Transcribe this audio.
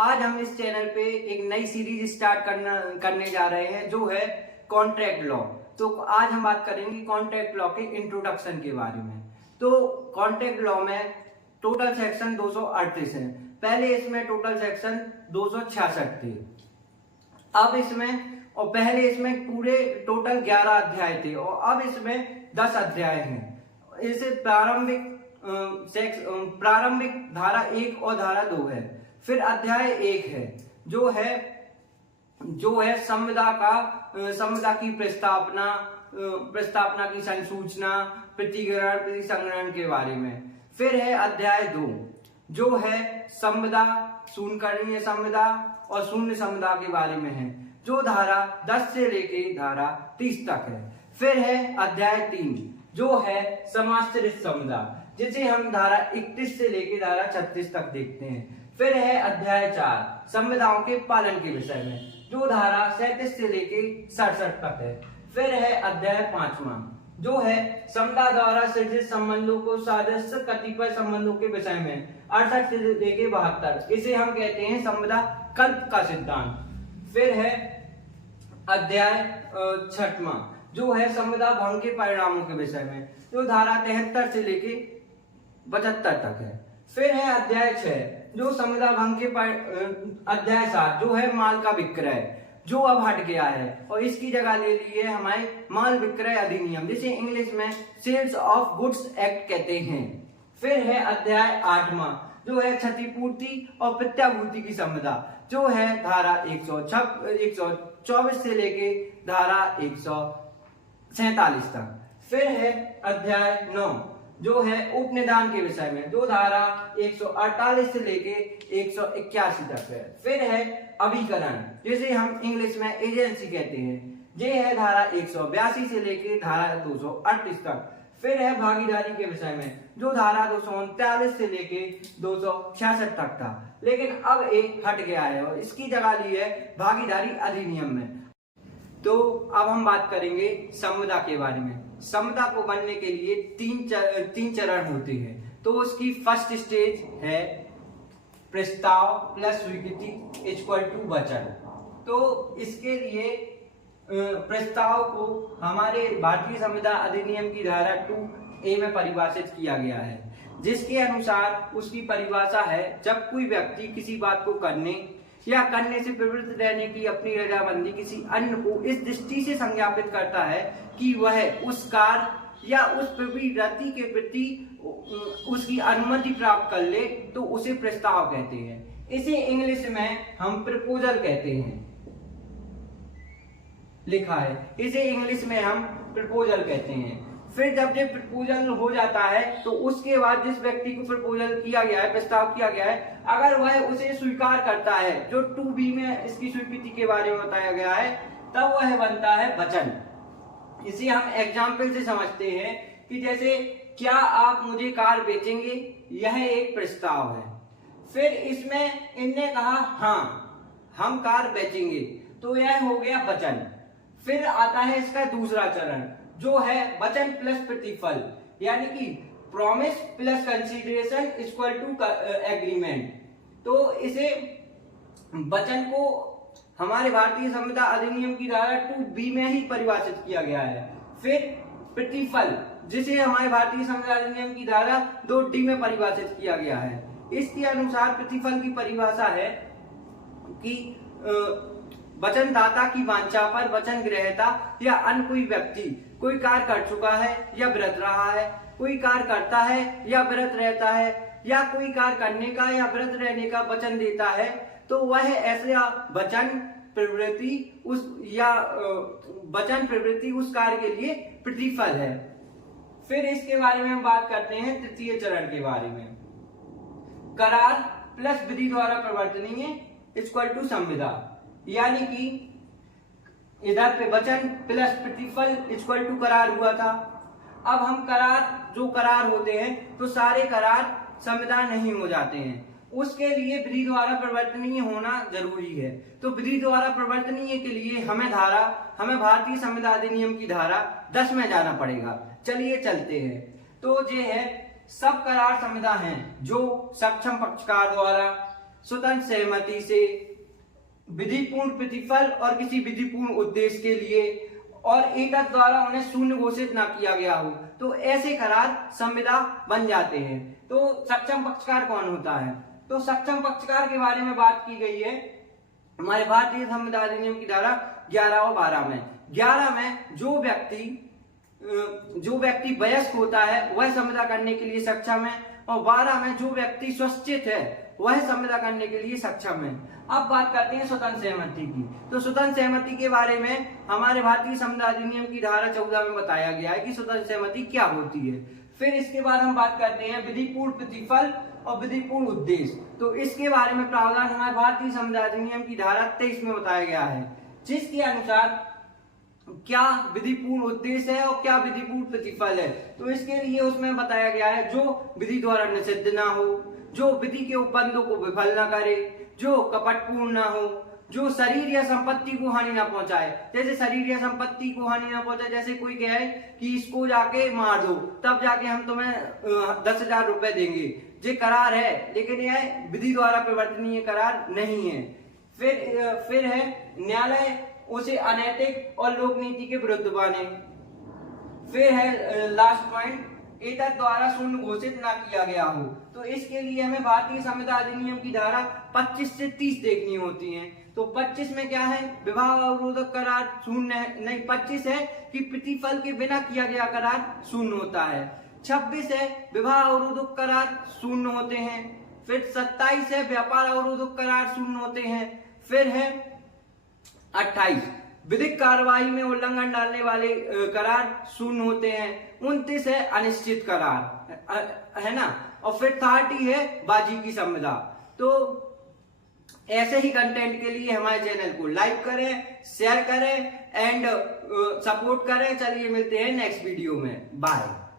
आज हम इस चैनल पे एक नई सीरीज स्टार्ट करने जा रहे हैं जो है कॉन्ट्रैक्ट लॉ। तो आज हम बात करेंगे कॉन्ट्रैक्ट लॉ के इंट्रोडक्शन के बारे में। तो कॉन्ट्रैक्ट लॉ में टोटल सेक्शन 238 है। पहले इसमें टोटल सेक्शन 266 थे। अब पहले इसमें पूरे टोटल 11 अध्याय थे और अब इसमें 10 अध्याय हैं। इसे प्रारंभिक धारा 1 और धारा 2 है। फिर अध्याय 1 है जो है संविदा की प्रस्तावना की संसूचना, प्रतिग्रहण, प्रतिसंग्रहण के बारे में। फिर है अध्याय 2 जो है संविदा, शून्यकरणीय संविदा और शून्य संविदा के बारे में है, जो धारा 10 से लेके धारा 30 तक है। फिर है अध्याय 3 जो है समाश्रित संविदा, जिसे हम धारा 31 से लेके धारा 36 तक देखते हैं। फिर है अध्याय 4 संविधाओं के पालन के विषय में, जो धारा 37 से लेके 67 तक है। फिर है अध्याय 5 जो है संविदा द्वारा सृजित संबंधों को सादृश्य कतिपय संबंधों के विषय में, 68 से लेके 72। इसे हम कहते हैं संविदा कल्प का सिद्धांत। फिर है अध्याय 6 जो है संविदा भंग के परिणामों के विषय में, जो धारा 73 से लेके 72 तक है। फिर है अध्याय 6 जो संविदा भंग के अध्याय 7 जो है माल का विक्रय, जो अब हट गया है और इसकी जगह ले ली है हमारे माल विक्रय अधिनियम, जिसे इंग्लिश में सेल्स ऑफ गुड्स एक्ट कहते हैं। फिर है अध्याय 8 जो है क्षतिपूर्ति और प्रत्याभूति की संविदा, जो है धारा 124 से लेके धारा 147 तक। फिर है अध्याय 9 जो है उपनिदान के विषय में, जो धारा 148 से लेके 181 तक है। फिर है अभिकरण, जिसे हम इंग्लिश में एजेंसी कहते हैं, ये है धारा 182 से लेके धारा 238 तक। फिर है भागीदारी के विषय में, जो धारा 239 से लेके 266 तक था, लेकिन अब एक हट गया है और इसकी जगह ली है भागीदारी अधिनियम में। तो अब हम बात करेंगे संविदा के बारे में। संविदा को बनने के लिए तीन चरण होते हैं। तो उसकी फर्स्ट स्टेज है प्रस्ताव प्लस स्वीकृति इक्वल टू वचन। तो इसके लिए प्रस्ताव को हमारे भारतीय संविदा अधिनियम की धारा 2A में परिभाषित किया गया है, जिसके अनुसार उसकी परिभाषा है जब कोई व्यक्ति किसी बात को करने या करने से प्रवृत्त रहने की अपनी रजामंदी किसी अन्य को इस दृष्टि से संज्ञापित करता है कि वह उस कार्य या उस प्रवृत्ति के प्रति उसकी अनुमति प्राप्त कर ले, तो उसे प्रस्ताव कहते हैं। इसे इंग्लिश में हम प्रपोजल कहते हैं, लिखा है, इसे इंग्लिश में हम प्रपोजल कहते हैं। फिर जब ये प्रपोजल हो जाता है तो उसके बाद जिस व्यक्ति को प्रपोजल किया गया है, प्रस्ताव किया गया है, अगर वह उसे स्वीकार करता है, जो 2B में इसकी स्वीकृति के बारे में बताया गया है, तब वह बनता है वचन। इसे हम एग्जाम्पल से समझते हैं कि जैसे क्या आप मुझे कार बेचेंगे, यह एक प्रस्ताव है। फिर इसमें इनने कहा हाँ हम कार बेचेंगे, तो यह हो गया वचन। फिर आता है इसका दूसरा चरण जो है वचन प्लस प्रतिफल, यानी कि promise plus consideration equal to agreement. तो इसे वचन को हमारे भारतीय संविदा अधिनियम की धारा 2B में ही परिभाषित किया गया है। फिर प्रतिफल, जिसे हमारे भारतीय संविदा अधिनियम की धारा 2D में परिभाषित किया गया है। इसके अनुसार प्रतिफल की परिभाषा है कि वचनदाता की वांछा पर वचन ग्रहता या अन्य कोई व्यक्ति कोई कार्य कर चुका है या व्रत रहा है, कोई कार्य करता है या व्रत रहता है, या कोई कार्य करने का या व्रत रहने का वचन देता है, तो वह ऐसा वचन प्रवृत्ति उस कार्य के लिए प्रतिफल है। फिर इसके बारे में हम बात करते हैं तृतीय चरण के बारे में। करार प्लस विधि द्वारा प्रवर्तनीय इक्वल टू संविदा, यानी कि इधर पे वचन प्लस प्रतिफल इक्वल टू करार हुआ था। अब हम करार होते हैं तो सारे करार संविदा नहीं हो जाते हैं, उसके लिए विधि द्वारा प्रवर्तनीय होना जरूरी है। तो विधि द्वारा प्रवर्तनीय के लिए हमें भारतीय संविदा अधिनियम की धारा 10 में जाना पड़ेगा। चलिए चलते हैं। तो ये है सब करार संविदा हैं जो सक्षम पक्षकार द्वारा स्वतंत्र सहमति से विधिपूर्ण प्रतिफल और किसी विधिपूर्ण उद्देश्य के लिए और एकक द्वारा उन्हें शून्य घोषित न किया गया हो तो ऐसे करार संविदा बन जाते हैं। तो सक्षम पक्षकार कौन होता है? तो सक्षम पक्षकार के बारे में बात की गई है हमारे भारतीय संविदा अधिनियम की धारा 11 और 12 में। 11 में जो व्यक्ति वयस्क होता है वह संविदा करने के लिए सक्षम है और 12 में जो व्यक्ति स्वच्छित है वह संविदा करने के लिए सक्षम है। अब बात करते हैं स्वतंत्र सहमति की। तो स्वतंत्र सहमति के बारे में हमारे भारतीय संविदा अधिनियम की धारा 14 में बताया गया है कि स्वतंत्र सहमति क्या होती है। फिर इसके बाद हम बात करते हैं विधिपूर्ण प्रतिफल और विधिपूर्ण उद्देश्य। तो इसके बारे में प्रावधान हमारे भारतीय संविदा अधिनियम की धारा 23 में बताया गया है, जिसके अनुसार क्या विधिपूर्ण उद्देश्य है और क्या विधिपूर्ण प्रतिफल है। तो इसके लिए उसमें बताया गया है जो विधि द्वारा निषिद्ध ना हो, जो विधि के उपबंधों को विफल ना करे, जो कपटपूर्ण ना हो, जो शरीर या संपत्ति को हानि ना पहुंचाए। जैसे शरीर या संपत्ति को हानि ना पहुंचाए, जैसे कोई कहे कि इसको जाके मार दो तब जाके हम तुम्हें 10,000 रुपए देंगे, ये करार है, लेकिन यह विधि द्वारा परिवर्तनीय करार नहीं है। फिर है न्यायालय उसे अनैतिक और लोक नीति के विरुद्ध माने। फिर है लास्ट पॉइंट, एकक द्वारा शून्य घोषित ना किया गया हो। तो इसके लिए हमें भारतीय संविदा अधिनियम की धारा 25 से 30 देखनी होती है। तो 25 में क्या है, विवाह अवरोधक करार शून्य नहीं, 25 है कि प्रतिफल के बिना किया गया करार शून्य होता है। 26 है विवाह अवरोधक करार शून्य होते हैं। फिर 27 है व्यापार अवरोधक करार शून्य होते हैं। फिर है 28 विधिक कार्रवाई में उल्लंघन डालने वाले करार शून्य होते हैं। 29 है अनिश्चित करार, है ना। और फिर 30 है बाजी की संविदा। तो ऐसे ही कंटेंट के लिए हमारे चैनल को लाइक करें, शेयर करें एंड सपोर्ट करें। चलिए मिलते हैं नेक्स्ट वीडियो में, बाय।